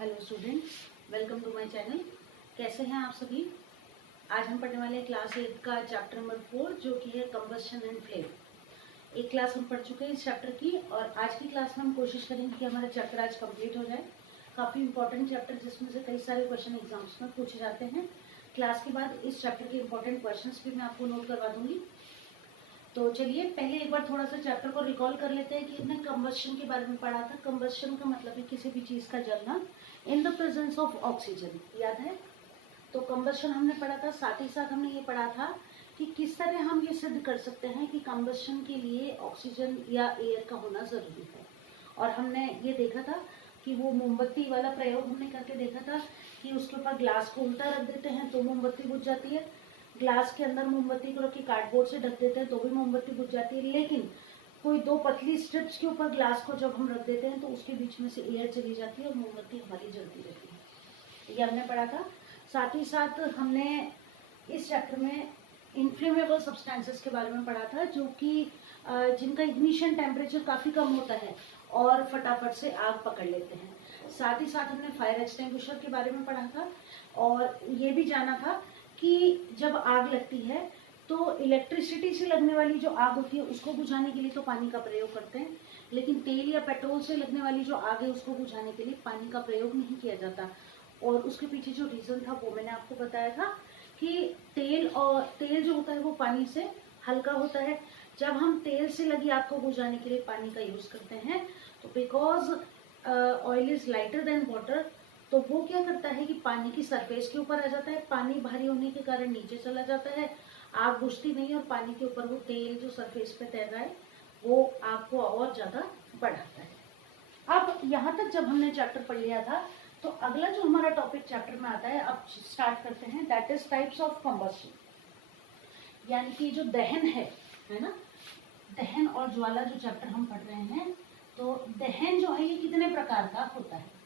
Hello students, welcome to my channel. कैसे हैं आप सभी। आज हम पढ़ने वाले हैं क्लास 8 का चैप्टर नंबर 4 जो कि है कंबस्शन एंड फ्लेम। एक क्लास हम पढ़ चुके हैं इस चैप्टर की और आज की क्लास में हम कोशिश करेंगे कि हमारा चैप्टर आज कंप्लीट हो जाए। काफ़ी इंपॉर्टेंट चैप्टर जिसमें से कई सारे क्वेश्चन एग्जाम्स में पूछे जाते हैं। क्लास के बाद इस चैप्टर के इंपॉर्टेंट क्वेश्चन भी मैं आपको नोट करवा दूंगी। तो चलिए पहले एक बार थोड़ा सा चैप्टर को रिकॉल कर लेते हैं कि हमने कंबस्शन के बारे में पढ़ा था। कंबस्शन का मतलब है किसी भी चीज़ का जलना in the presence of oxygen, याद है। तो कंबस्शन हमने पढ़ा था, साथ ही साथ हमने ये पढ़ा था कि किस तरह हम ये सिद्ध कर सकते हैं कि कंबस्शन के लिए ऑक्सीजन या एयर का होना ज़रूरी है। और हमने ये देखा था कि वो मोमबत्ती वाला प्रयोग हमने करके देखा था कि उसके ऊपर ग्लास को उल्टा रख देते हैं तो मोमबत्ती बुझ जाती है, ग्लास के अंदर मोमबत्ती को रख के कार्डबोर्ड से ढक देते हैं तो भी मोमबत्ती बुझ जाती है। लेकिन कोई दो पतली स्ट्रिप्स के ऊपर ग्लास को जब हम रख देते हैं तो उसके बीच में से एयर चली जाती है और मोमबत्ती हमारी जलती रहती है। ये हमने पढ़ा था। साथ ही साथ हमने इस चैप्टर में इन्फ्लेमेबल सब्सटेंसेस के बारे में पढ़ा था जो कि जिनका इग्निशन टेम्परेचर काफ़ी कम होता है और फटाफट से आग पकड़ लेते हैं। साथ ही साथ हमने फायर एक्सटिंग्विशर के बारे में पढ़ा था और ये भी जाना था कि जब आग लगती है तो इलेक्ट्रिसिटी से लगने वाली जो आग होती है उसको बुझाने के लिए तो पानी का प्रयोग करते हैं, लेकिन तेल या पेट्रोल से लगने वाली जो आग है उसको बुझाने के लिए पानी का प्रयोग नहीं किया जाता। और उसके पीछे जो रीज़न था वो मैंने आपको बताया था कि तेल जो होता है वो पानी से हल्का होता है। जब हम तेल से लगी आग को बुझाने के लिए पानी का यूज़ करते हैं तो because oil is lighter than water, तो वो क्या करता है कि पानी की सरफेस के ऊपर आ जाता है, पानी भारी होने के कारण नीचे चला जाता है, आग बुझती नहीं और पानी के ऊपर वो तेल जो सरफेस पे तैर रहा है वो आग को और ज़्यादा बढ़ाता है। अब यहाँ तक जब हमने चैप्टर पढ़ लिया था तो अगला जो हमारा टॉपिक चैप्टर में आता है, अब स्टार्ट करते हैं, that is types of combustion. यानी कि जो दहन है ना, दहन और ज्वाला जो चैप्टर हम पढ़ रहे हैं, तो दहन जो है ये कितने प्रकार का होता है।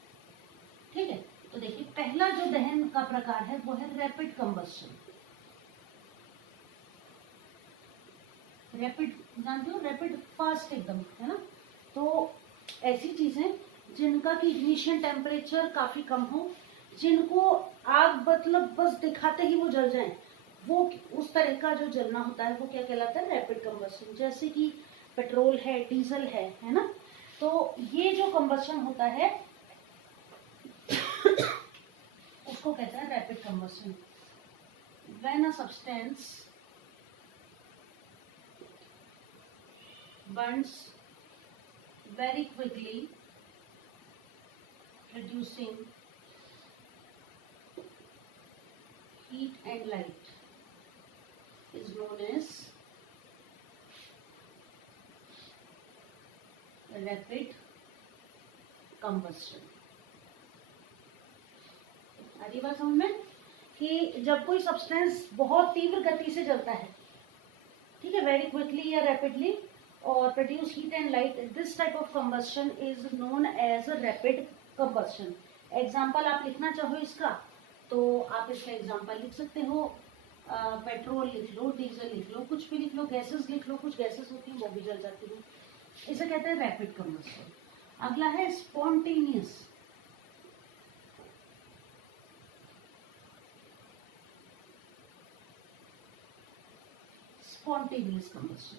ठीक है, तो देखिए पहला जो दहन का प्रकार है वो है रैपिड कंबस्शन। रैपिड जानते हो, रैपिड फास्ट एकदम, है ना। तो ऐसी चीजें जिनका कि इग्निशन टेम्परेचर काफी कम हो, जिनको आग मतलब बस दिखाते ही वो जल जाए, वो उस तरह का जो जलना होता है वो क्या कहलाता है, रैपिड कंबस्शन। जैसे कि पेट्रोल है, डीजल है ना। तो ये जो कंबस्शन होता है उसको कहते हैं rapid combustion. When a substance burns very quickly, producing heat and light, is known as rapid combustion। आ रही बात समझ में कि जब कोई सब्सटेंस बहुत तीव्र गति से जलता है, ठीक है, वेरी क्विकली या रैपिडली, और produce heat and light, this type of combustion is known as rapid combustion. Example आप लिखना चाहो इसका तो आप इसका एग्जाम्पल लिख सकते हो, पेट्रोल लिख लो, डीजल लिख लो, कुछ भी लिख लो, गैसेस लिख लो, कुछ गैसेस होती हैं वो भी जल जाती हैं। इसे कहते हैं रैपिड कंबस्शन। अगला है स्पॉन्टेनियस। स्पॉन्टेनियस कंबस्शन,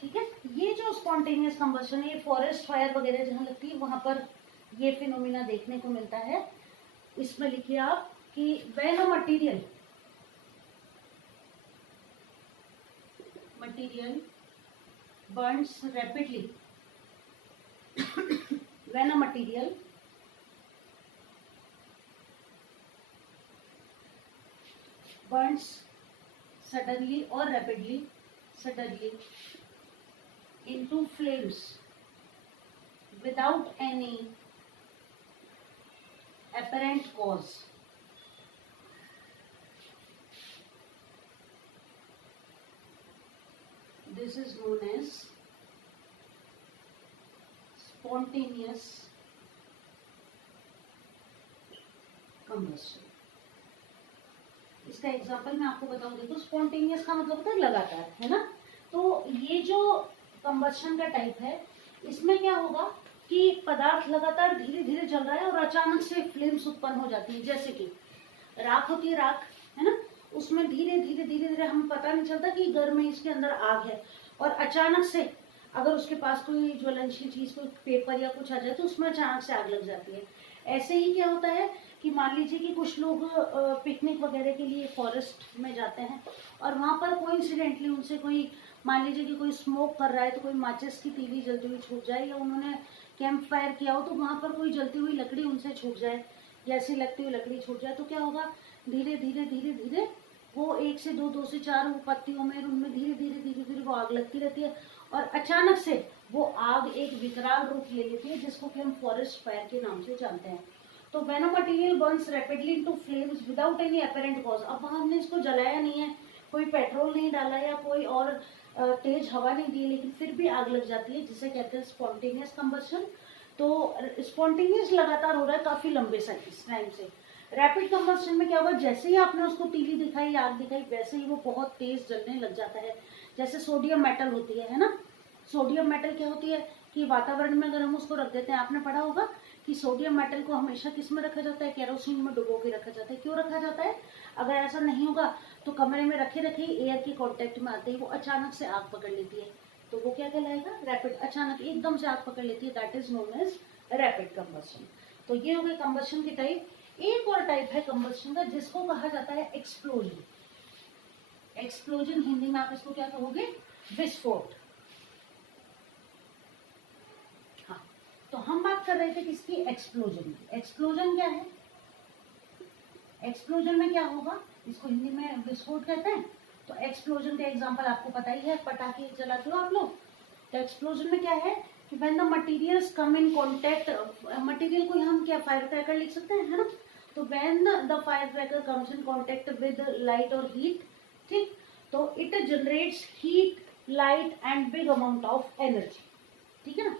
ठीक है। ये जो स्पॉन्टेनियस कंबस्शन है, ये फॉरेस्ट फायर वगैरह जहाँ लगती है वहां पर ये फिनोमिना देखने को मिलता है। इसमें लिखिए आप कि when a material burns rapidly when a material burns suddenly or rapidly into flames without any apparent cause, this is known as spontaneous combustion। इसका एग्जांपल मैं आपको बताऊं, देखो स्पॉन्टेनियस का मतलब होता है लगातार, है ना। तो ये जो कंबस्शन का टाइप है इसमें क्या होगा कि पदार्थ लगातार धीरे धीरे जल रहा है और अचानक से फ्लेम्स उत्पन्न हो जाती है। जैसे कि राख होती है, राख है ना, उसमें धीरे धीरे धीरे धीरे हमें पता नहीं चलता कि घर में इसके अंदर आग है, और अचानक से अगर उसके पास कोई ज्वलनशील चीज, कोई पेपर या कुछ आ जाए तो उसमें अचानक से आग लग जाती है। ऐसे ही क्या होता है कि मान लीजिए कि कुछ लोग पिकनिक वगैरह के लिए फॉरेस्ट में जाते हैं और वहां पर कोइंसिडेंटली उनसे कोई, मान लीजिए कि कोई स्मोक कर रहा है तो कोई माचिस की तीली जलती हुई छूट जाए, या उन्होंने कैंप फायर किया हो तो वहां पर कोई जलती हुई लकड़ी उनसे छूट जाए, या ऐसी लगती हुई लकड़ी छूट जाए, तो क्या होगा, धीरे धीरे धीरे धीरे वो 1 से 2, 2 से 4 पत्तियों में, उनमें धीरे धीरे धीरे धीरे वो आग लगती रहती है, और अचानक से वो आग एक विकराल रूप ले लेती है, जिसको कि हम फॉरेस्ट फायर के नाम से जानते हैं। तो when a material Burns rapidly into flames without any apparent cause, अब हमने इसको जलाया नहीं है, कोई पेट्रोल नहीं डाला या कोई और तेज हवा नहीं दी, लेकिन फिर भी आग लग जाती है, जिसे कहते हैं स्पॉन्टेनियस कंबस्शन। तो स्पॉन्टेनियस लगातार हो रहा है काफी लंबे टाइम से। रैपिड कंबस्शन में क्या होगा, जैसे ही आपने उसको तीली दिखाई, आग दिखाई, वैसे ही वो बहुत तेज जलने लग जाता है। जैसे सोडियम मेटल होती है ना, सोडियम मेटल क्या होती है कि वातावरण में अगर हम उसको रख देते हैं, आपने पढ़ा होगा कि सोडियम मेटल को हमेशा किस में रखा जाता है, केरोसिन में डुबो के रखा जाता है। क्यों रखा जाता है, अगर ऐसा नहीं होगा तो कमरे में रखे रखे एयर के कांटेक्ट में आते ही वो अचानक से आग पकड़ लेती है, तो वो क्या कहलाएगा, रैपिड, अचानक एकदम से आग पकड़ लेती है, that is known as rapid combustion. तो ये हो गए कंबस्शन की टाइप। एक और टाइप है कंबस्शन का जिसको कहा जाता है एक्सप्लोजन। एक्सप्लोजन हिंदी में आप इसको क्या कहोगे, विस्फोट। हाँ, तो हम बात कर रहे थे किसकी, एक्सप्लोजन की। एक्सप्लोजन क्या है, एक्सप्लोजन में क्या होगा, इसको हिंदी में विस्फोट कहते हैं। तो एक्सप्लोजन का एग्जांपल आपको पता ही है, पटाखे जलाते हो आप लोग। तो एक्सप्लोजन में क्या है कि when the materials come in contact, material को हम क्या फायर क्रैकर लिख सकते हैं, है ना। तो when the fire cracker comes in contact with light और हीट, ठीक, तो it generates heat, light and big amount of energy, ठीक है ना।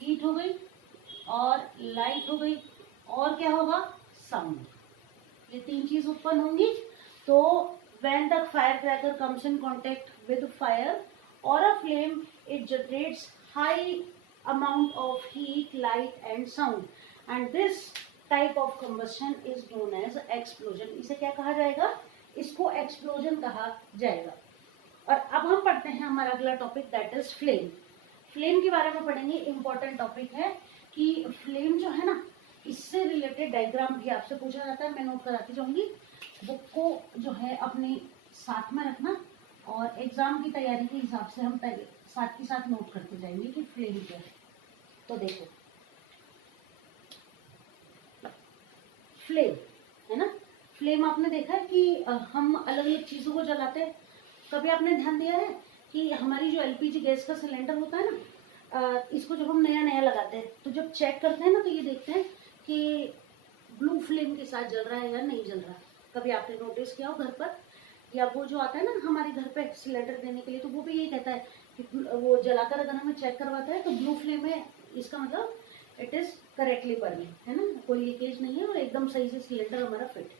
हीट हो गई और लाइट हो गई, और क्या होगा, साउंड, ये 3 चीज उत्पन्न होंगी। तो when the firecracker comes in contact with fire or a flame, it generates high amount of heat, light and sound, and this type of combustion is known as explosion। इसे क्या कहा जाएगा, इसको explosion कहा जाएगा। और अब हम पढ़ते हैं हमारा अगला topic, that is flame. Flame के बारे में पढ़ेंगे, इंपॉर्टेंट टॉपिक है कि फ्लेम जो है ना, इससे रिलेटेड डायग्राम भी आपसे पूछा जाता है, मैं नोट कराती जाऊंगी। बुक को जो है अपने साथ में रखना, और एग्जाम की तैयारी के हिसाब से हम पहले साथ के साथ नोट करते जाएंगे कि फ्लेम क्या है। तो देखो, फ्लेम है ना, फ्लेम आपने देखा है कि हम अलग अलग चीजों को जलाते हैं। कभी आपने ध्यान दिया है कि हमारी जो एलपीजी गैस का सिलेंडर होता है ना, इसको जब हम नया नया लगाते हैं तो जब चेक करते हैं ना, तो ये देखते हैं कि ब्लू फ्लेम के साथ जल रहा है या नहीं जल रहा। कभी आपने नोटिस किया हो घर पर, या वो जो आता है ना हमारे घर पे सिलेंडर देने के लिए, तो वो भी यही कहता है कि वो जलाकर अगर हमें चेक करवाता है तो ब्लू फ्लेम है, इसका मतलब इट इज करेक्टली बर्निंग, है ना, कोई लीकेज नहीं है और एकदम सही से सिलेंडर हमारा फिट।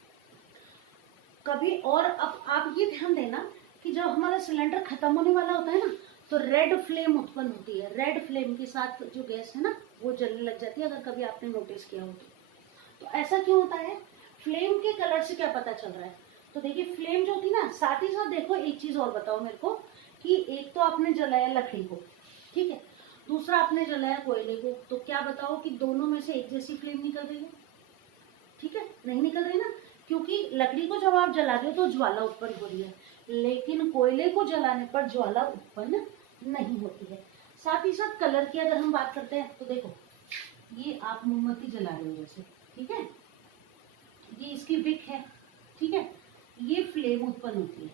कभी और अब आप ये ध्यान देना कि जब हमारा सिलेंडर खत्म होने वाला होता है ना, तो रेड फ्लेम उत्पन्न होती है। रेड फ्लेम के साथ जो गैस है ना, वो जलने लग जाती है, अगर कभी आपने नोटिस किया हो तो ऐसा क्यों होता है, फ्लेम के कलर से क्या पता चल रहा है। तो देखिए, फ्लेम जो होती है ना, साथ ही साथ देखो एक चीज और बताओ मेरे को कि एक तो आपने जलाया लकड़ी को, ठीक है, दूसरा आपने जलाया कोयले को, तो क्या बताओ कि दोनों में से एक जैसी फ्लेम निकल रही है, ठीक है, नहीं निकल रही ना, क्योंकि लकड़ी को जब आप जला रहे हो तो ज्वाला उत्पन्न हो रही है, लेकिन कोयले को जलाने पर ज्वाला उत्पन्न नहीं होती है। साथ ही साथ कलर की अगर हम बात करते हैं तो देखो, ये आप मोमबत्ती जला रहे हो जैसे, ठीक है, ये इसकी विक है, ठीक है, ये फ्लेम उत्पन्न होती है,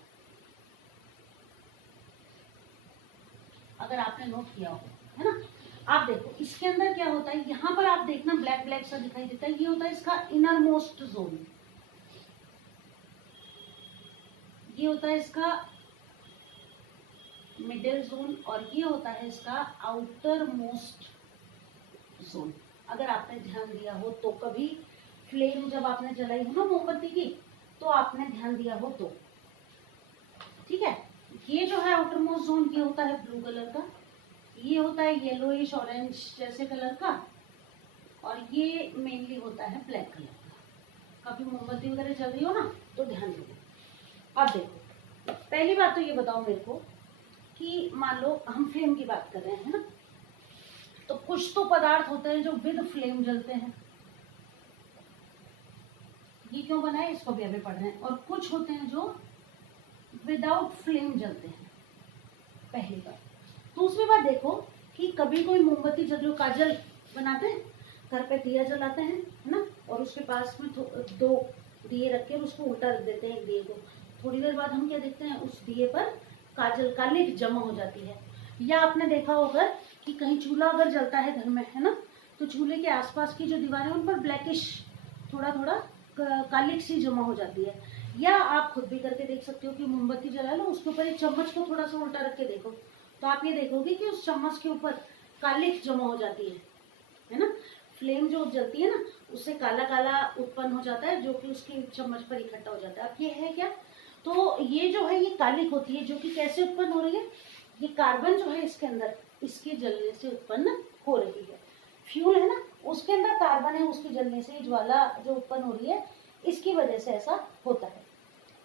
अगर आपने नोट किया हो, है ना। आप देखो इसके अंदर क्या होता है, यहाँ पर आप देखना ब्लैक ब्लैक सा दिखाई देता है, ये होता है इसका इनर मोस्ट जोन, ये होता है इसका मिडिल जोन, और ये होता है इसका आउटर मोस्ट जोन। अगर आपने ध्यान दिया हो तो, कभी फ्लेम जब आपने जलाई हो ना मोमबत्ती की, तो आपने ध्यान दिया हो तो, ठीक है, ये जो है आउटर मोस्ट जोन, ये होता है ब्लू कलर का, ये होता है येलोइश ऑरेंज जैसे कलर का, और ये मेनली होता है ब्लैक कलर का। कभी मोमबत्ती वगैरह जल रही हो ना तो ध्यान दो। अब देखो, पहली बात तो ये बताओ मेरे को कि मान लो हम फ्लेम की बात कर रहे हैं ना, तो कुछ तो पदार्थ होते हैं जो विद फ्लेम जलते हैं, ये क्यों बना है इसको भी अभी पढ़ रहे हैं, और कुछ होते हैं जो विदाउट फ्लेम जलते हैं, पहली बात। दूसरी बात देखो कि कभी कोई मोमबत्ती जल रही हो, काजल बनाते हैं घर पे, दिया जलाते हैं है ना, और उसके पास में 2 दिए रख के उसको उल्टा रख देते हैं एक दिए को। थोड़ी देर बाद हम क्या देखते हैं, उस दिए पर काजल काली जमा हो जाती है। या आपने देखा होगा कि कहीं चूल्हा अगर जलता है घर में है ना, तो चूल्हे के आसपास की जो दीवारें उन पर ब्लैकिश थोड़ा थोड़ा कालिक सी जमा हो जाती है। या आप खुद भी करके देख सकते हो कि मोमबत्ती जला लो, उसके ऊपर एक चम्मच को थोड़ा सा उल्टा रख के देखो, तो आप ये देखोगे कि उस चम्मच के ऊपर कालिक जमा हो जाती है ना। फ्लेम जो जलती है ना, उससे काला काला उत्पन्न हो जाता है, जो कि उसके चम्मच पर इकट्ठा हो जाता है। अब ये है क्या, तो ये जो है ये कालिक होती है, जो कि कैसे उत्पन्न हो रही है, ये कार्बन जो है इसके अंदर, इसके जलने से उत्पन्न हो रही है। फ्यूल है ना, उसके अंदर कार्बन है, उसके जलने से ज्वाला जो उत्पन्न हो रही है, इसकी वजह से ऐसा होता है।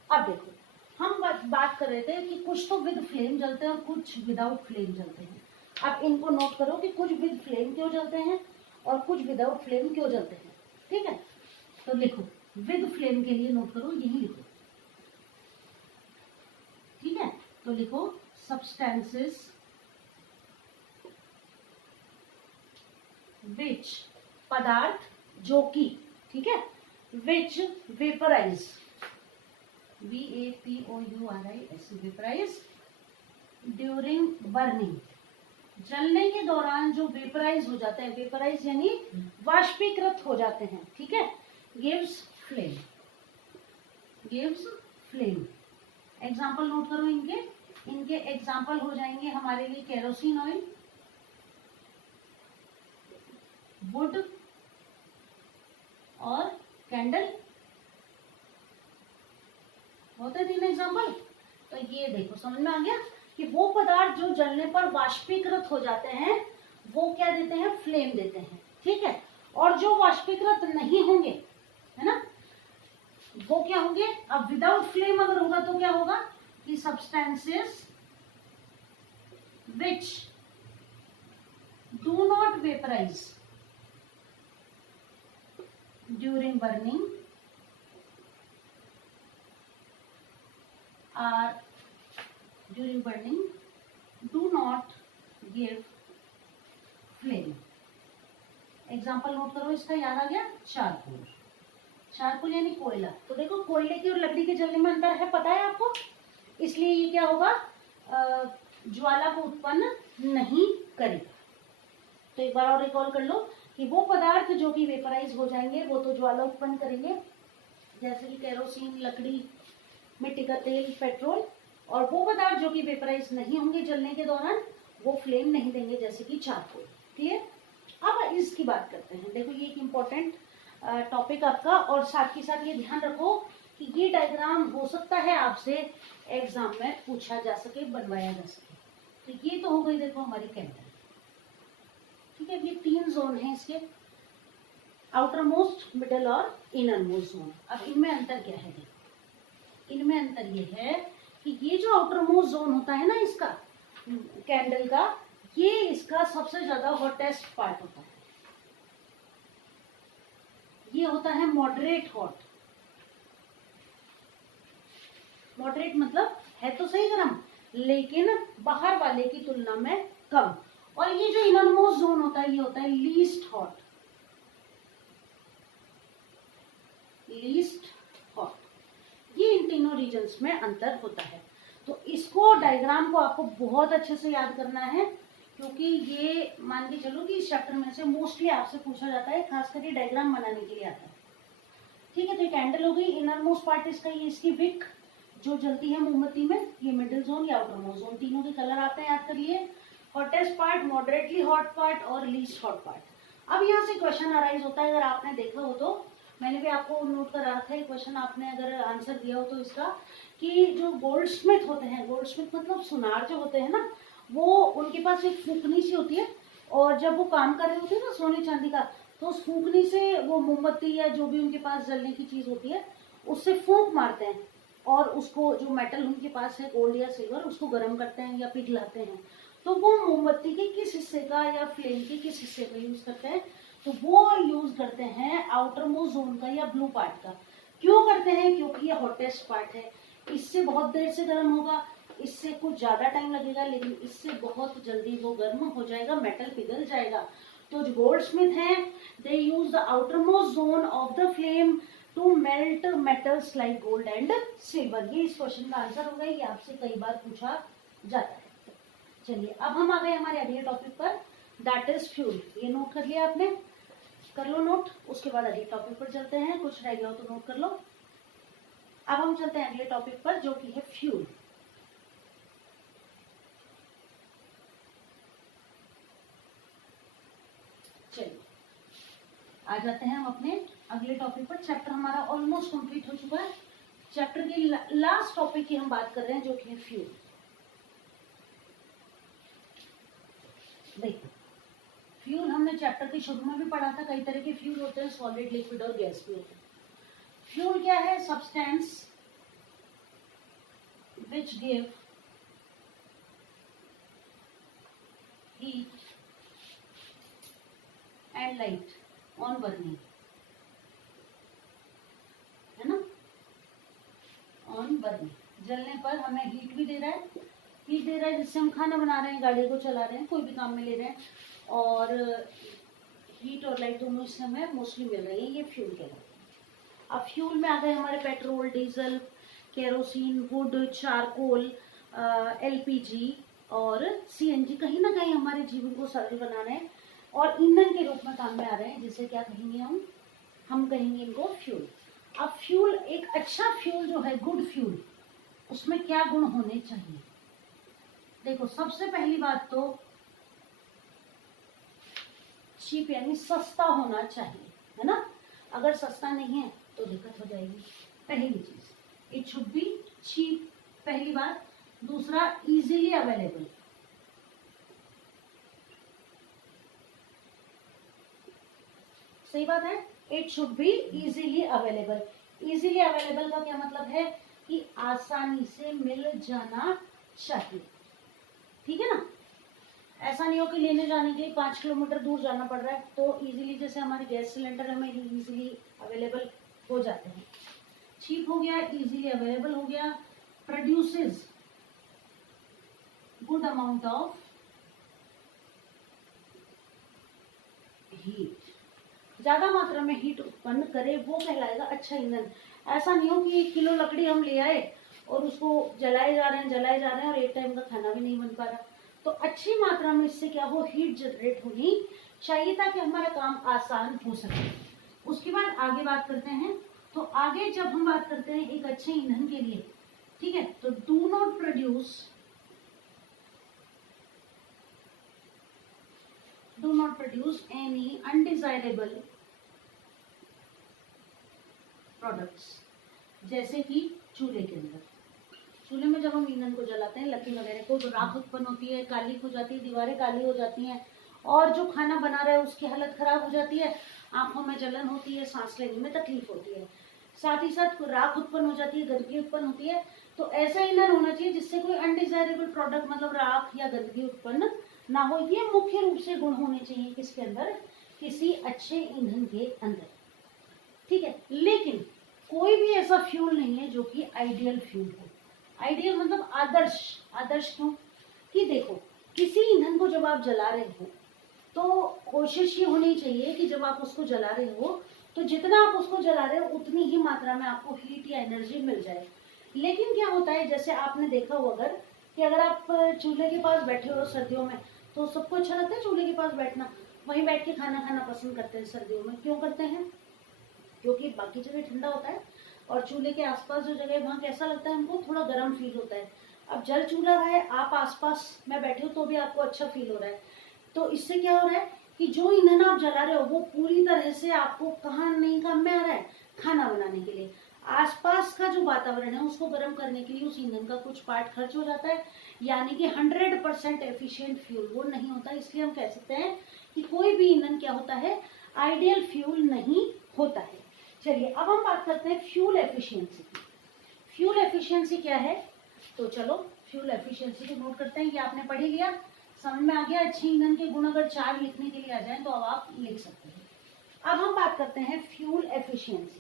अब देखो, हम बात कर रहे थे कि कुछ तो विद फ्लेम जलते हैं और कुछ विदाउट फ्लेम जलते हैं। अब इनको नोट करो कि कुछ विद फ्लेम क्यों जलते हैं और कुछ विदाउट फ्लेम क्यों जलते हैं, ठीक है। तो लिखो, विद फ्लेम के लिए नोट करो, यही लिखो, ठीक है। तो लिखो सब्सटेंसेस विच, पदार्थ जो कि, ठीक है, which vaporise, VAPOURIS, vaporise during burning, जलने के दौरान जो वेपराइज हो जाते हैं, वेपराइज यानी वाष्पीकृत हो जाते हैं, ठीक है, gives flame, gives flame. Example note करो इनके एग्जाम्पल हो जाएंगे हमारे लिए केरोसिन ऑयल, वुड और कैंडल, होते हैं 3 एग्जाम्पल। तो ये देखो समझ में आ गया कि वो पदार्थ जो जलने पर वाष्पीकृत हो जाते हैं वो क्या देते हैं, फ्लेम देते हैं, ठीक है। और जो वाष्पीकृत नहीं होंगे, है ना, वो क्या होंगे, अब विदाउट फ्लेम अगर होगा तो क्या होगा कि substances which do not vaporise during burning are during burning do not give flame। Example note करो, इसका याद आ गया, चारकोल, चारकोल यानी कोयला। तो देखो कोयले की और लकड़ी के जलने में अंतर है, पता है आपको, इसलिए ये क्या होगा, ज्वाला को उत्पन्न नहीं करेगा। तो एक बार और रिकॉल कर लो कि वो पदार्थ जो कि वेपराइज हो जाएंगे वो तो ज्वाला उत्पन्न करेंगे, जैसे कि केरोसिन, लकड़ी, मिट्टी का तेल, पेट्रोल, और वो पदार्थ जो कि वेपराइज नहीं होंगे जलने के दौरान वो फ्लेम नहीं देंगे, जैसे कि चारकोल। क्लियर। अब इसकी बात करते हैं। देखो ये एक इम्पोर्टेंट टॉपिक आपका, और साथ ही साथ ये ध्यान रखो कि ये डायग्राम हो सकता है आपसे एग्जाम में पूछा जा सके, बनवाया जा सके। तो ये तो हो गई देखो हमारी कैंडल, ठीक है। ये 3 जोन है इसके, आउटर मोस्ट, मिडल और इनर मोस्ट जोन। अब इनमें अंतर क्या है, देखो इनमें अंतर ये है कि ये जो आउटर मोस्ट जोन होता है ना इसका, कैंडल का, ये इसका सबसे ज्यादा हॉटेस्ट पार्ट होता है। ये होता है मॉडरेट हॉट, मॉडरेट मतलब है तो सही गर्म लेकिन बाहर वाले की तुलना में कम। और ये जो इनर मोस्ट जोन होता है ये होता है लीस्ट हॉट, लीस्ट हॉट। ये इन तीनों रीजन्स में अंतर होता है। तो इसको डायग्राम को आपको बहुत अच्छे से याद करना है, क्योंकि ये मान के चलो कि इस चैप्टर में से मोस्टली आपसे पूछा जाता है, खासकर ये डायग्राम बनाने के लिए आता है, ठीक है। तो ये कैंडल हो गई, इनर मोस्ट पार्ट इसका, ये इसकी विक जो जलती है मोमबत्ती में, ये मिडिल जोन या आउटर मोस्ट जोन, तीनों के कलर आते हैं, याद करिए। Hottest part, moderately hot part और लीस्ट हॉट पार्ट। अब यहाँ से क्वेश्चन अराइज होता है, अगर आपने देखा हो तो मैंने भी आपको नोट करा रखा है क्वेश्चन, आपने अगर आंसर दिया हो तो इसका, कि जो गोल्डस्मिथ होते हैं, गोल्डस्मिथ मतलब सुनार जो होते हैं ना, वो उनके पास एक फूकनी सी होती है, और जब वो काम कर रहे होते हैं ना सोने चांदी का, तो उस फूकनी से वो मोमबत्ती या जो भी उनके पास जलने की चीज होती है उससे फूंक मारते हैं, और उसको जो मेटल उनके पास है गोल्ड या सिल्वर उसको गर्म करते हैं या पिघलाते हैं। तो वो मोमबत्ती के किस हिस्से का या फ्लेम के किस हिस्से का यूज करते हैं, तो वो यूज करते हैं आउटर मोस्ट जोन का या ब्लू पार्ट का। क्यों करते हैं? क्योंकि ये हॉटेस्ट पार्ट है, इससे बहुत देर से गर्म होगा, इससे कुछ ज्यादा टाइम लगेगा, लेकिन इससे बहुत जल्दी वो गर्म हो जाएगा, मेटल पिघल जाएगा। तो जो गोल्ड स्मिथ है, they use the outermost zone of the flame to melt metals like gold and silver. ये इस क्वेश्चन का आंसर होगा, ये आपसे कई बार पूछा जाता है। चलिए अब हम आ गए हमारे अगले टॉपिक पर, दैट इज फ्यूल। ये नोट कर लिया आपने? कर लो नोट, उसके बाद अगले टॉपिक पर चलते हैं। कुछ रह गया हो तो नोट कर लो। अब हम चलते हैं अगले टॉपिक पर जो कि है फ्यूल। चलिए आ जाते हैं हम अपने अगले टॉपिक पर। चैप्टर हमारा ऑलमोस्ट कंप्लीट हो चुका है। चैप्टर की लास्ट टॉपिक की हम बात कर रहे हैं जो कि है फ्यूल। देखो फ्यूल हमने चैप्टर के शुरू में भी पढ़ा था, कई तरह के फ्यूल होते हैं, सॉलिड, लिक्विड और गैस भी होते हैं। फ्यूल क्या है? Substance which give heat and light on burning, है ना? ऑन बर्निंग, जलने पर हमें हीट भी दे रहा है, हीट दे रहा है जिससे हम खाना बना रहे हैं, गाड़ी को चला रहे हैं, कोई भी काम में ले रहे हैं, और हीट और लाइट दोनों इससे हमें मोस्टली मिल रही है। ये फ्यूल कहलाता है। अब फ्यूल में आ गए हमारे petrol, diesel, kerosene, would, charcoal, LPG और सीएनजी कहीं ना कहीं हमारे जीवन को सरल बना रहे हैं और ईंधन के रूप में काम में आ रहे हैं, जिसे क्या कहेंगे हम कहेंगे इनको फ्यूल। अब फ्यूल, एक अच्छा फ्यूल जो है, गुड फ्यूल, उसमें क्या गुण होने चाहिए? देखो सबसे पहली बात तो चीप यानी सस्ता होना चाहिए, है ना? अगर सस्ता नहीं है तो दिक्कत हो जाएगी। पहली चीज, इट शुड बी चीप, पहली बात। दूसरा, इजीली अवेलेबल, सही बात है, it should be easily available. Easily available का क्या मतलब है? कि आसानी से मिल जाना चाहिए, ठीक है ना? ऐसा नहीं हो कि लेने जाने के लिए 5 किलोमीटर दूर जाना पड़ रहा है, तो इजीली, जैसे हमारे गैस सिलेंडर हमें इजीली अवेलेबल हो जाते हैं। चीप हो गया, इजीली अवेलेबल हो गया, produces good amount of heat, ज्यादा मात्रा में हीट उत्पन्न करे, वो कहलाएगा अच्छा ईंधन। ऐसा नहीं हो कि 1 किलो लकड़ी हम ले आए और उसको जलाए जा रहे हैं और एक टाइम का खाना भी नहीं बन पा रहा। तो अच्छी मात्रा में इससे क्या हो, हीट जनरेट होनी चाहिए ताकि हमारा काम आसान हो सके। उसके बाद आगे बात करते हैं। तो आगे जब हम बात करते हैं एक अच्छे ईंधन के लिए, ठीक है, तो do not produce any undesirable products, जैसे कि चूल्हे के अंदर, चूल्हे में जब हम ईंधन को जलाते हैं, लकड़ी वगैरह को, तो राख उत्पन्न होती है, काली हो जाती है, दीवारें काली हो जाती हैं, और जो खाना बना रहा है उसकी हालत खराब हो जाती है, आंखों में जलन होती है, सांस लेने में तकलीफ होती है, साथ ही साथ राख उत्पन्न हो जाती है, गंदगी उत्पन्न होती है। तो ऐसा ईंधन होना चाहिए जिससे कोई अनडिजायरेबल प्रोडक्ट मतलब राख या गंदगी उत्पन्न ना हो। ये मुख्य रूप से गुण होने चाहिए किसके अंदर, किसी अच्छे ईंधन के अंदर, ठीक है। लेकिन कोई भी ऐसा फ्यूल नहीं है जो कि आइडियल फ्यूल हो। आइडियल मतलब आदर्श। आदर्श क्यों? कि देखो किसी ईंधन को जब आप जला रहे हो तो कोशिश ये होनी चाहिए कि जब आप उसको जला रहे हो तो जितना आप उसको जला रहे हो उतनी ही मात्रा में आपको हीट या एनर्जी मिल जाए। लेकिन क्या होता है, जैसे आपने देखा हो अगर कि अगर आप चूल्हे के पास बैठे हो सर्दियों में, तो सबको अच्छा लगता है चूल्हे के पास बैठना, वहीं बैठ के खाना खाना पसंद करते हैं सर्दियों में। क्यों करते हैं? क्योंकि बाकी जगह ठंडा होता है और चूल्हे के आसपास जो जगह है वहाँ कैसा लगता है हमको, थोड़ा गर्म फील होता है। अब जल चूल्हा है, आप आसपास में बैठे हो तो भी आपको अच्छा फील हो रहा है। तो इससे क्या हो रहा है कि जो ईंधन आप जला रहे हो वो पूरी तरह से आपको कहाँ नहीं काम में आ रहा है, खाना बनाने के लिए। आसपास का जो वातावरण है उसको गर्म करने के लिए उस ईंधन का कुछ पार्ट खर्च हो जाता है, यानी कि 100% एफिशिएंट फ्यूल वो नहीं होता। इसलिए हम कह सकते हैं कि कोई भी ईंधन क्या होता है, आइडियल फ्यूल नहीं होता है। चलिए अब हम बात करते हैं फ्यूल एफिशिएंसी की। फ्यूल एफिशिएंसी क्या है, तो चलो फ्यूल एफिशिएंसी को नोट करते हैं। ये आपने पढ़ ही लिया, समझ में आ गया। अच्छे ईंधन के गुण अगर 4 लिखने के लिए आ जाए तो अब आप लिख सकते हैं। अब हम बात करते हैं फ्यूल एफिशिएंसी।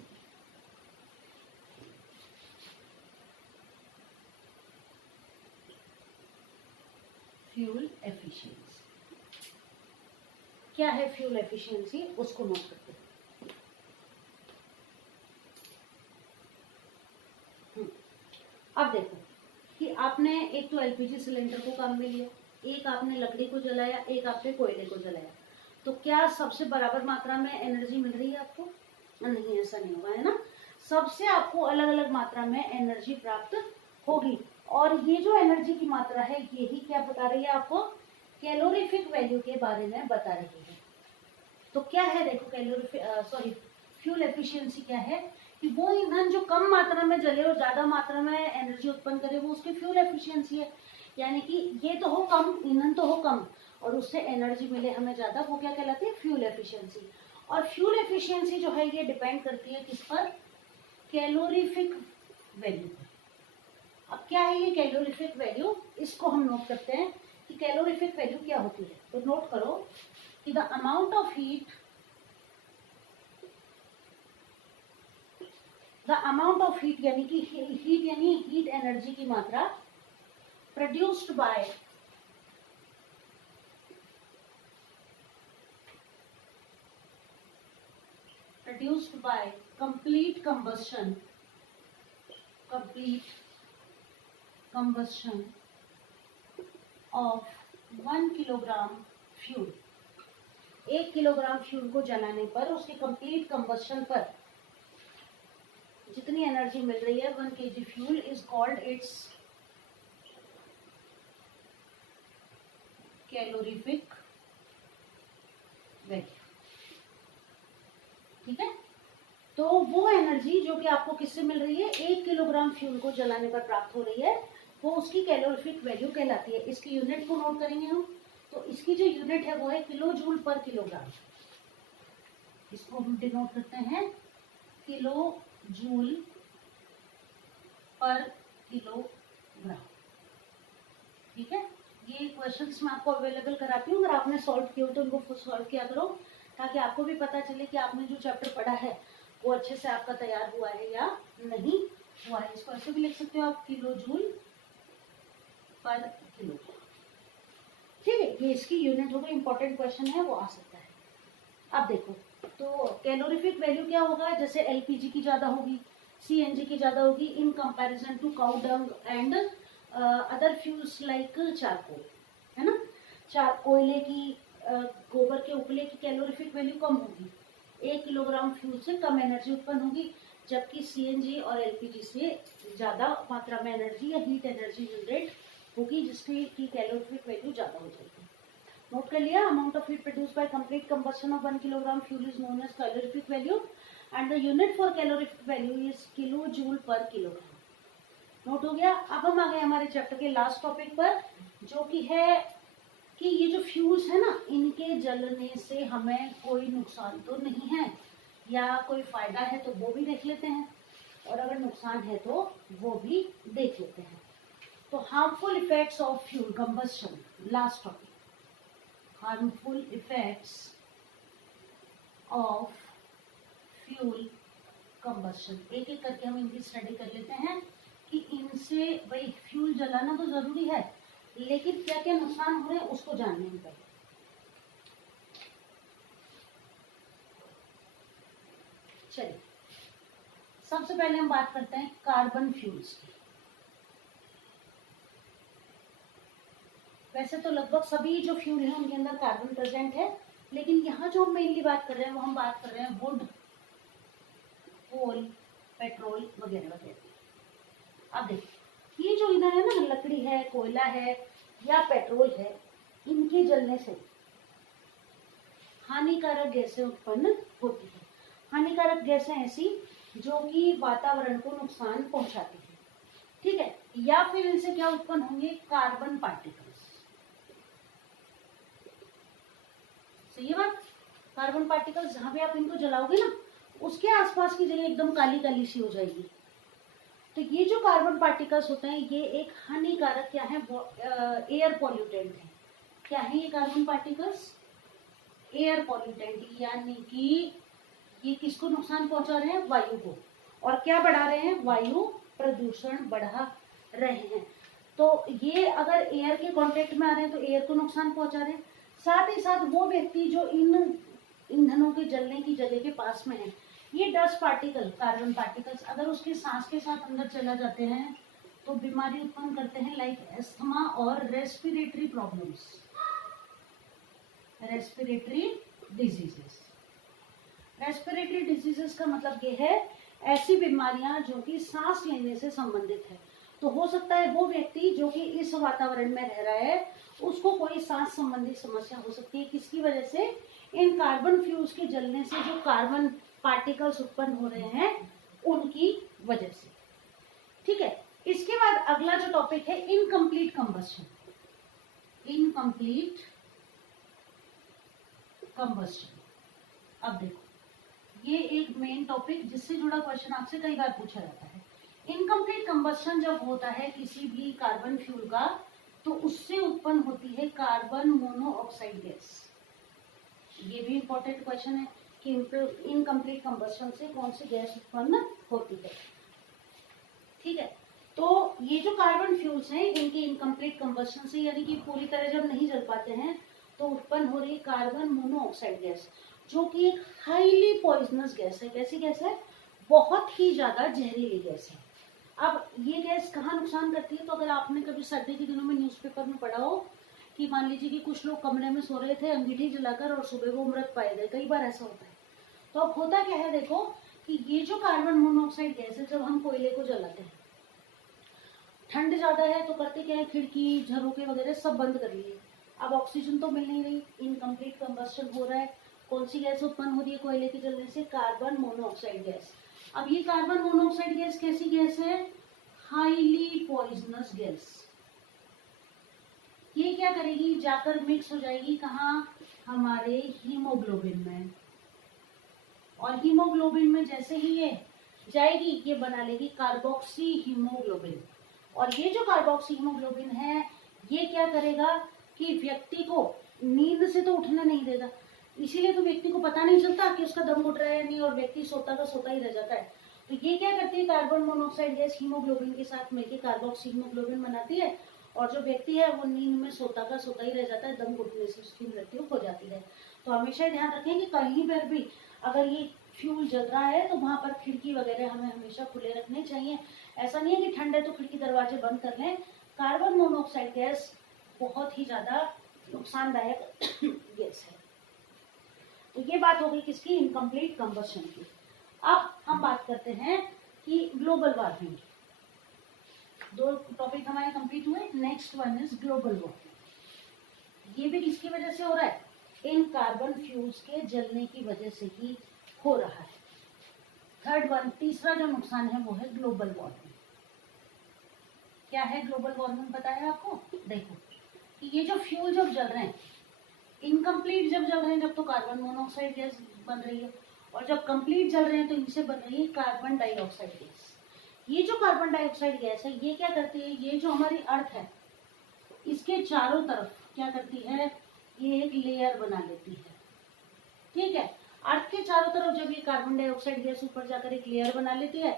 फ्यूल एफिशिएंसी क्या है, फ्यूल एफिशिएंसी उसको नोट करते हैं। अब देखो कि आपने एक तो एलपीजी सिलेंडर को काम में लिया, एक आपने लकड़ी को जलाया, एक आपने कोयले को जलाया, तो क्या सबसे बराबर मात्रा में एनर्जी मिल रही है आपको? नहीं, ऐसा नहीं होगा, है ना। सबसे आपको अलग अलग मात्रा में एनर्जी प्राप्त होगी। और ये जो एनर्जी की मात्रा है यही क्या बता रही है आपको, कैलोरीफिक वैल्यू के बारे में बता रही है। तो क्या है देखो, फ्यूल एफिशिएंसी क्या है कि वो ईंधन जो कम मात्रा में जले और ज्यादा मात्रा में एनर्जी उत्पन्न करे वो उसकी फ्यूल एफिशिएंसी है। यानी कि ये तो हो कम, ईंधन तो हो कम और उससे एनर्जी मिले हमें ज्यादा, वो क्या कहलाती है, फ्यूल एफिशिएंसी। और फ्यूल एफिशिएंसी जो है ये डिपेंड करती है किस पर, कैलोरीफिक वैल्यू पर। अब क्या है ये कैलोरीफिक वैल्यू, इसको हम नोट करते हैं कि कैलोरीफिक वैल्यू क्या होती है। तो नोट करो कि द अमाउंट ऑफ हीट, यानी कि हीट यानी हीट एनर्जी की मात्रा produced by complete combustion of 1 kilogram fuel. 1 kilogram fuel को जलाने पर उसके कंप्लीट कंबस्शन पर जितनी एनर्जी मिल रही है 1 kg fuel is called its calorific value. ठीक है, तो वो एनर्जी जो कि आपको किससे मिल रही है, 1 किलोग्राम फ्यूल को जलाने पर प्राप्त हो रही है, वो उसकी कैलोरीफिक वैल्यू कहलाती है। इसकी यूनिट को नोट करेंगे हम, तो इसकी जो यूनिट है वो है किलो जूल पर किलोग्राम। इसको हम डिनोट करते हैं किलो जूल पर किलोग्राम। ठीक है, ये क्वेश्चंस मैं आपको अवेलेबल कराती हूँ, अगर आपने सॉल्व किए हो तो उनको सॉल्व किया करो, ताकि आपको भी पता चले कि आपने जो चैप्टर पढ़ा है वो अच्छे से आपका तैयार हुआ है या नहीं हुआ है। इसको ऐसे भी लिख सकते हो आप, किलो जूल पर किलोग्राम। ठीक है, ये इसकी यूनिट होगी, इंपॉर्टेंट क्वेश्चन है, वो आ सकता है। अब देखो, तो कैलोरीफिक वैल्यू क्या होगा, जैसे एलपीजी की ज्यादा होगी, सीएनजी की ज्यादा होगी in comparison to cow dung and other fuels like charcoal, है ना। कोयले की, गोबर के उपले की कैलोरीफिक वैल्यू कम होगी, 1 किलोग्राम फ्यूल से कम एनर्जी उत्पन्न होगी, जबकि सीएनजी और एलपीजी से ज्यादा मात्रा में एनर्जी या हीट एनर्जी जनरेट होगी, जिसकी की कैलोरीफिक वैल्यू ज्यादा हो जाएगी। नोट कर लिया, amount of heat produced by complete combustion of 1 kilogram fuel is known as calorific value and the unit for calorific value is kilo joule per kilogram. Note हो गया। अब हम आ गए हमारे चैप्टर के लास्ट टॉपिक पर, जो कि है कि ये जो फ्यूल्स है ना, इनके जलने से हमें कोई नुकसान तो नहीं है, या कोई फायदा है तो वो भी देख लेते हैं, और अगर नुकसान है तो वो भी देख लेते हैं। तो harmful effects of fuel combustion, last topic, harmful effects of fuel combustion. एक एक करके हम इनकी स्टडी कर लेते हैं कि इनसे, भाई फ्यूल जलाना तो जरूरी है, लेकिन क्या क्या नुकसान हो रहे हैं उसको जानने में पहले। चलिए, सबसे पहले हम बात करते हैं कार्बन फ्यूल्स की। वैसे तो लगभग सभी जो फ्यूल है उनके अंदर कार्बन प्रेजेंट है, लेकिन यहाँ जो हम मेनली बात कर रहे हैं वो हम बात कर रहे हैं वुड, कोल, पेट्रोल वगैरह वगैरह। अब देखिए, ये जो ईंधन है ना, लकड़ी है, कोयला है या पेट्रोल है, इनके जलने से हानिकारक गैसें उत्पन्न होती है। हानिकारक गैसें ऐसी जो कि वातावरण को नुकसान पहुंचाती है, ठीक है। या फिर इनसे क्या उत्पन्न होंगे, कार्बन पार्टिकल्स। सही है बात। कार्बन पार्टिकल्स जहां पे आप इनको जलाओगे ना, उसके आसपास की जगह एकदम काली काली सी हो जाएगी। तो ये जो कार्बन पार्टिकल्स होते हैं ये एक हानिकारक क्या है, एयर पॉल्यूटेंट है। क्या है ये कार्बन पार्टिकल्स, एयर पॉल्यूटेंट, यानी कि ये किसको नुकसान पहुंचा रहे हैं, वायु को। और क्या बढ़ा रहे हैं, वायु प्रदूषण बढ़ा रहे हैं। तो ये अगर एयर के कांटेक्ट में आ रहे हैं तो एयर को नुकसान पहुंचा रहे हैं। साथ ही साथ वो व्यक्ति जो इन ईंधनों के जलने की जगह के पास में है, ये डस्ट पार्टिकल, कार्बन पार्टिकल्स अगर उसके सांस के साथ अंदर चला जाते हैं तो बीमारी उत्पन्न करते हैं, लाइक एस्थमा और respiratory problems, respiratory diseases. Respiratory diseases का मतलब ये है ऐसी बीमारियां जो कि सांस लेने से संबंधित है। तो हो सकता है वो व्यक्ति जो कि इस वातावरण में रह रहा है उसको कोई सांस संबंधी समस्या हो सकती है। किसकी वजह से, इन कार्बन फ्यूल्स के जलने से जो कार्बन पार्टिकल्स उत्पन्न हो रहे हैं उनकी वजह से, ठीक है। इसके बाद अगला जो टॉपिक है, इनकम्प्लीट कंबस्शन। इनकम्प्लीट कंबस्शन, अब देखो ये एक मेन टॉपिक जिससे जुड़ा क्वेश्चन आपसे कई बार पूछा जाता है। इनकम्प्लीट कंबस्शन जब होता है किसी भी कार्बन फ्यूल का, तो उससे उत्पन्न होती है कार्बन मोनोऑक्साइड गैस। ये भी इंपॉर्टेंट क्वेश्चन है कि इनकम्प्लीट कंबस्शन से कौन सी गैस उत्पन्न होती है, ठीक है। तो ये जो कार्बन फ्यूल्स हैं इनके इनकम्प्लीट कंबस्शन से, यानी कि पूरी तरह जब नहीं जल पाते हैं तो उत्पन्न हो रही कार्बन मोनोऑक्साइड गैस, जो कि एक हाईली पॉइजनस गैस है। कैसी गैस है, बहुत ही ज्यादा जहरीली गैस है। अब ये गैस कहाँ नुकसान करती है, तो अगर आपने कभी सर्दी के दिनों में न्यूज़पेपर में पढ़ा हो कि मान लीजिए कि कुछ लोग कमरे में सो रहे थे अंगीठी जलाकर और सुबह वो मृत पाए गए, कई बार ऐसा होता है। तो अब होता क्या है, देखो कि ये जो कार्बन मोनोऑक्साइड गैस है, जब हम कोयले को जलाते हैं, ठंड ज्यादा है तो करते क्या है, खिड़की झरोके वगैरह सब बंद कर लिए। अब ऑक्सीजन तो मिल नहीं रही, इनकम्प्लीट कंबस्शन हो रहा है। कौन सी गैस उत्पन्न हो रही है कोयले के जलने से, कार्बन मोनोऑक्साइड गैस। अब ये कार्बन मोनोऑक्साइड गैस कैसी गैस है, हाईली पॉइजनस गैस। ये क्या करेगी, जाकर मिक्स हो जाएगी कहाँ, हमारे हीमोग्लोबिन में। और हीमोग्लोबिन में जैसे ही ये जाएगी ये बना लेगी कार्बोक्सी हीमोग्लोबिन। और ये जो कार्बोक्सी हीमोग्लोबिन है ये क्या करेगा कि व्यक्ति को नींद से तो उठने नहीं देगा, इसीलिए तो व्यक्ति को पता नहीं चलता कि उसका दम घुट रहा है या नहीं, और व्यक्ति सोता का सोता ही रह जाता है। तो ये क्या करती है, कार्बन मोनोऑक्साइड गैस हीमोग्लोबिन के साथ मिलकर कार्बोक्सी हीमोग्लोबिन बनाती है, और जो व्यक्ति है वो नींद में सोता का सोता ही रह जाता है, दम घुटने से उसकी मृत्यु हो जाती है। तो हमेशा ध्यान रखें कि कहीं पर भी अगर ये फ्यूल जल रहा है तो वहां पर खिड़की वगैरह हमें हमेशा खुले रखने चाहिए। ऐसा नहीं है कि ठंड है तो खिड़की दरवाजे बंद कर लें। कार्बन मोनोऑक्साइड गैस बहुत ही ज्यादा नुकसानदायक गैस है। तो ये बात हो गई किसकी, इनकम्प्लीट कंबस्शन की। अब हम बात करते हैं कि ग्लोबल वार्मिंग। दो टॉपिक हमारे कंप्लीट हुए, next one is global warming. ये भी किसकी वजह से हो रहा है, इन कार्बन फ्यूल्स के जलने की वजह से ही हो रहा है। थर्ड वन, तीसरा जो नुकसान है वो है ग्लोबल वार्मिंग। क्या है ग्लोबल वार्मिंग, पता है आपको, देखो कि ये जो फ्यूल जब जल रहे हैं, इनकम्प्लीट जब जल रहे हैं जब तो कार्बन मोनोऑक्साइड गैस बन रही है, और जब कंप्लीट जल रहे हैं तो इनसे बन रही है कार्बन डाइऑक्साइड गैस। ये जो कार्बन डाइऑक्साइड गैस है ये क्या करती है, ये जो हमारी अर्थ है इसके चारों तरफ क्या करती है, ये एक लेयर बना लेती है, ठीक है। अर्थ के चारों तरफ जब ये कार्बन डाइऑक्साइड गैस ऊपर जाकर एक लेयर बना लेती है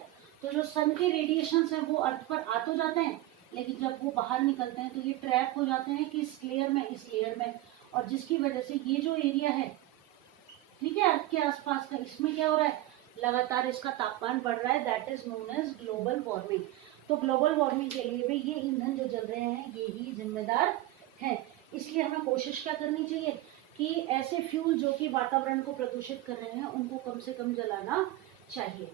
तो जो सन के रेडिएशन है वो अर्थ पर आ तो जाते हैं, लेकिन जब वो बाहर निकलते हैं तो ये ट्रैप हो जाते हैं किस लेयर में, इस लेयर में। और जिसकी वजह से ये जो एरिया है, ठीक है, अर्थ के आसपास का, इसमें क्या हो रहा है, लगातार इसका तापमान बढ़ रहा है, that is known as global warming. तो ग्लोबल वार्मिंग के लिए भी ये ईंधन जो जल रहे हैं ये ही जिम्मेदार हैं। इसलिए हमें कोशिश क्या करनी चाहिए कि ऐसे फ्यूल जो कि वातावरण को प्रदूषित कर रहे हैं उनको कम से कम जलाना चाहिए।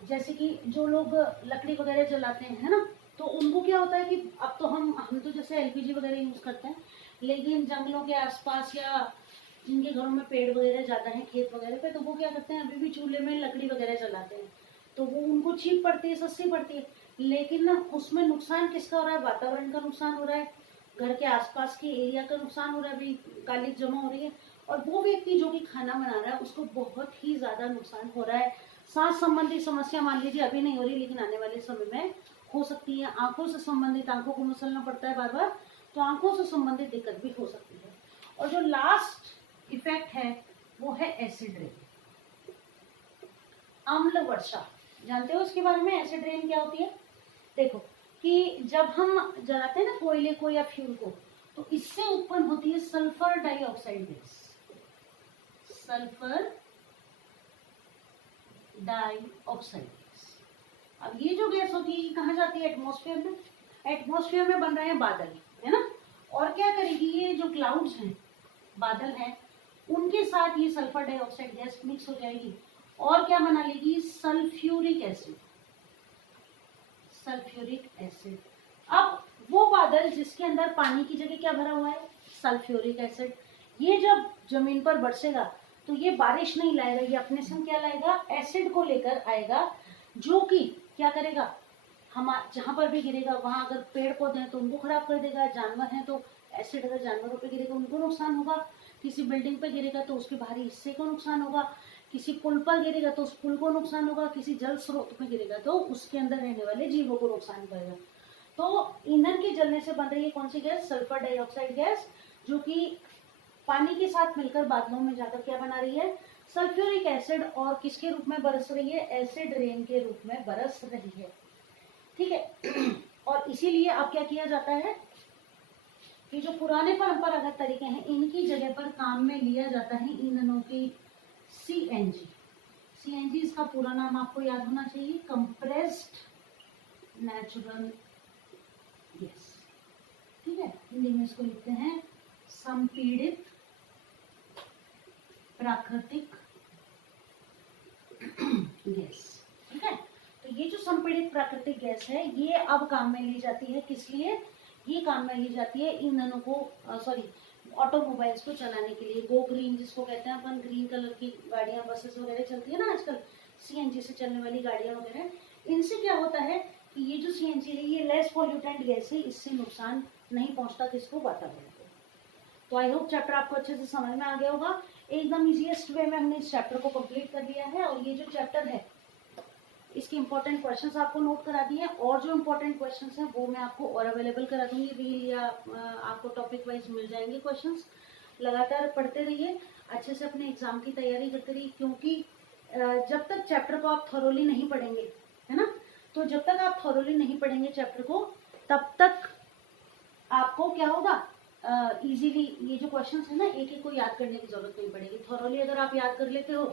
जैसे कि जो लोग लकड़ी वगैरह जलाते हैं, है ना, तो उनको क्या होता है कि अब तो हम तो जैसे एलपीजी वगैरह यूज करते हैं, लेकिन जंगलों के आसपास या जिनके घरों में पेड़ वगैरह ज़्यादा है, खेत वगैरह पे, तो वो क्या करते हैं, अभी भी चूल्हे में लकड़ी वगैरह जलाते हैं, तो वो उनको चीप पड़ती है, सस्ती पड़ती है। लेकिन ना उसमें नुकसान किसका हो रहा है, वातावरण का नुकसान हो रहा है, घर के आसपास के एरिया का नुकसान हो रहा है, अभी कालिक जमा हो रही है, और वो व्यक्ति जो कि खाना बना रहा है उसको बहुत ही ज़्यादा नुकसान हो रहा है। सांस संबंधी समस्या मान लीजिए अभी नहीं हो रही, लेकिन आने वाले समय में हो सकती है। आंखों से संबंधित, आंखों को मसलना पड़ता है बार बार, तो आंखों से संबंधित दिक्कत भी हो सकती है। और जो लास्ट इफेक्ट है वो है एसिड रेन, अम्ल वर्षा। जानते हो इसके बारे में, एसिड रेन क्या होती है? देखो कि जब हम जलाते हैं ना कोयले को या फ्यूल को, तो इससे उत्पन्न होती है sulphur dioxide gas, sulphur dioxide gas. अब ये जो गैस होती है ये कहाँ जाती है, एटमॉस्फेयर में। एटमॉस्फेयर में बन रहे हैं बादल, है ना, और क्या करेगी, ये जो क्लाउड्स हैं, बादल हैं, उनके साथ ये सल्फर डाइऑक्साइड गैस मिक्स हो जाएगी और क्या बना लेगी, सल्फ्यूरिक एसिड, सल्फ्यूरिक एसिड। अब वो बादल जिसके अंदर पानी की जगह क्या भरा हुआ है, सल्फ्यूरिक एसिड, ये जब जमीन पर बरसेगा तो ये बारिश नहीं लाएगा, ये अपने संग क्या लाएगा, एसिड को लेकर आएगा, जो कि क्या करेगा, हम जहां पर भी गिरेगा वहां अगर पेड़ पौधे हैं तो उनको खराब कर देगा, जानवर हैं तो एसिड अगर जानवरों पे गिरेगा उनको नुकसान होगा, किसी बिल्डिंग पे गिरेगा तो उसके बाहरी हिस्से को नुकसान होगा, किसी पुल पर गिरेगा तो उस पुल को नुकसान होगा, किसी जल स्रोत में गिरेगा तो उसके अंदर रहने वाले जीवों को नुकसान करेगा। तो ईंधन के जलने से बन रही है कौन सी गैस, सल्फर डाइऑक्साइड गैस, जो कि पानी के साथ मिलकर बादलों में जाकर क्या बना रही है, सल्फ्यूरिक एसिड, और किसके रूप में बरस रही है, एसिड रेन के रूप में बरस रही है। ठीक है। और इसीलिए अब क्या किया जाता है कि जो पुराने परंपरागत तरीके हैं इनकी जगह पर काम में लिया जाता है ईंधनों की सीएनजी। सीएनजी इसका पूरा नाम आपको याद होना चाहिए, कंप्रेस्ड नेचुरल गैस। ठीक है, हिंदी में इसको लिखते हैं संपीड़ित प्राकृतिक गैस। ठीक है, तो ये जो संपीड़ित प्राकृतिक गैस है ये अब काम में ली जाती है, किस लिए, ये काम में ली जाती है ईंधनों को, सॉरी ऑटोमोबाइल्स को चलाने के लिए। गो ग्रीन जिसको कहते हैं अपन, ग्रीन कलर की गाड़ियां, बसेस वगैरह चलती है ना आजकल, सीएनजी से चलने वाली गाड़ियां वगैरह, इनसे क्या होता है कि ये जो सीएनजी है ये लेस पॉल्यूटेंट गैस है, इससे नुकसान नहीं पहुंचता किसको, वातावरण को। तो आई होप चैप्टर आपको अच्छे से समझ में आ गया होगा। एकदम इजीएस्ट वे में हमने इस चैप्टर को कंप्लीट कर दिया है, और ये जो चैप्टर है इसके इंपॉर्टेंट क्वेश्चंस आपको नोट करा दिए हैं, और जो इंपॉर्टेंट क्वेश्चंस हैं वो मैं आपको और अवेलेबल करा दूंगी, रील या आपको टॉपिक वाइज मिल जाएंगे क्वेश्चंस। लगातार पढ़ते रहिए, अच्छे से अपने एग्जाम की तैयारी करते रहिए, क्योंकि जब तक चैप्टर को आप थॉरोली नहीं पढ़ेंगे, है ना, तो जब तक आप थॉरोली नहीं पढ़ेंगे चैप्टर को, तब तक आपको क्या होगा, इजीली ये जो क्वेश्चंस है ना एक एक को याद करने की जरूरत नहीं पड़ेगी। थॉरोली अगर आप याद कर लेते हो,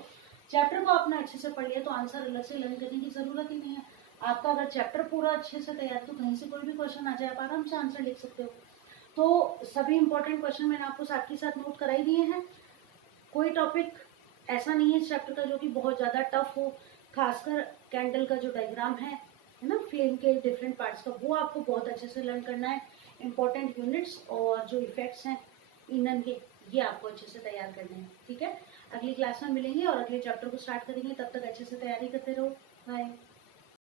चैप्टर को आपने अच्छे से पढ़ लिया, तो आंसर अलग से लर्न करने की जरूरत ही नहीं है। आपका अगर चैप्टर पूरा अच्छे से तैयार, तो कहीं से कोई भी क्वेश्चन आ जाए आप आराम से आंसर लिख सकते हो। तो सभी इंपॉर्टेंट क्वेश्चन मैंने आपको साथ के साथ नोट कराई दिए हैं। कोई टॉपिक ऐसा नहीं है इस चैप्टर का जो कि बहुत ज्यादा टफ हो, खासकर कैंडल का जो डायग्राम है ना, फ्लेम के डिफरेंट पार्ट्स का, वो आपको बहुत अच्छे से लर्न करना है। इंपॉर्टेंट यूनिट्स और जो इफेक्ट्स हैं ईंधन के, ये आपको अच्छे से तैयार करने हैं। ठीक है, अगली क्लास में मिलेंगे और अगले चैप्टर को स्टार्ट करेंगे, तब तक अच्छे से तैयारी करते रहो। बाय।